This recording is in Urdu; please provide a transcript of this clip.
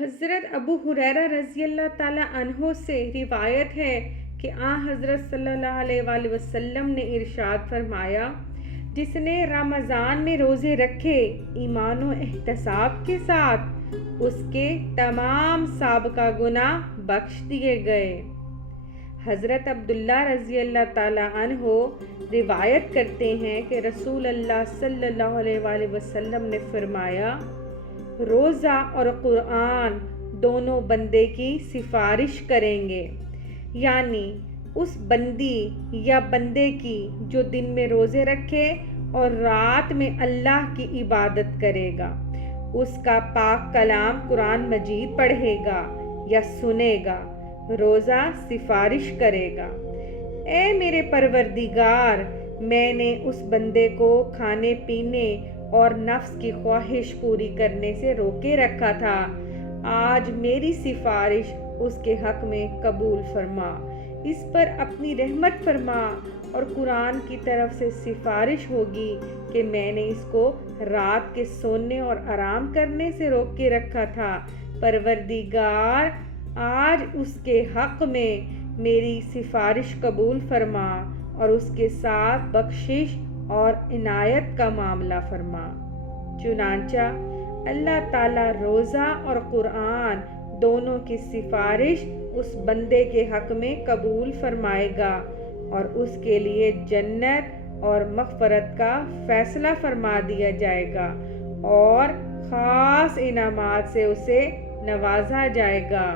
حضرت ابو ہریرہ رضی اللہ تعالیٰ عنہ سے روایت ہے کہ حضرت صلی اللہ علیہ وآلہ وسلم نے ارشاد فرمایا، جس نے رمضان میں روزے رکھے ایمان و احتساب کے ساتھ، اس کے تمام سابقہ گناہ بخش دیے گئے۔ حضرت عبداللہ رضی اللہ تعالیٰ عنہ روایت کرتے ہیں کہ رسول اللہ صلی اللہ علیہ وآلہ وسلم نے فرمایا، روزہ اور قرآن دونوں بندے کی سفارش کریں گے، یعنی اس بندی یا بندے کی جو دن میں روزے رکھے اور رات میں اللہ کی عبادت کرے گا، اس کا پاک کلام قرآن مجید پڑھے گا یا سنے گا، روزہ سفارش کرے گا۔ اے میرے پروردگار، میں نے اس بندے کو کھانے پینے اور نفس کی خواہش پوری کرنے سے روکے رکھا تھا، آج میری سفارش اس کے حق میں قبول فرما، اس پر اپنی رحمت فرما، اور قرآن کی طرف سے سفارش ہوگی کہ میں نے اس کو رات کے سونے اور آرام کرنے سے روک کے رکھا تھا۔ پروردگار، آج اس کے حق میں میری سفارش قبول فرما اور اس کے ساتھ بخشش اور عنایت کا معاملہ فرما۔ چنانچہ اللہ تعالیٰ روزہ اور قرآن دونوں کی سفارش اس بندے کے حق میں قبول فرمائے گا اور اس کے لیے جنت اور مغفرت کا فیصلہ فرما دیا جائے گا اور خاص انعامات سے اسے نوازا جائے گا۔